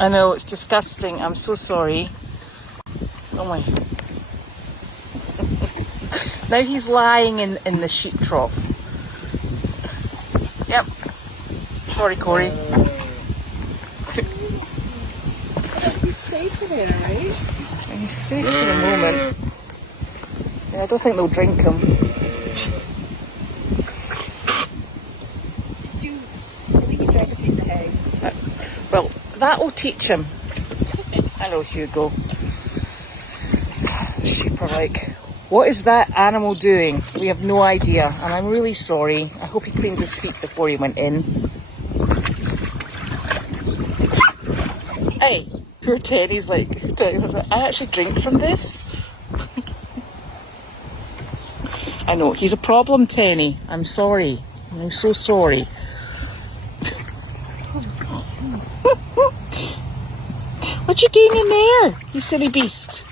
I know, it's disgusting. I'm so sorry. Oh my. Now he's lying in the sheep trough. Yep. Sorry, Corey. He's safe in there, right? He's safe for the moment. Yeah, I don't think they'll drink him. I think you drank a piece of hay. Well, that will teach him. Hello, Hugo. The sheep are like, what is that animal doing? We have no idea, and I'm really sorry. I hope he cleaned his feet before he went in. Hey, poor Teddy's like, I actually drink from this. I know, he's a problem, Tenny. I'm sorry. I'm so sorry. What you doing in there, you silly beast?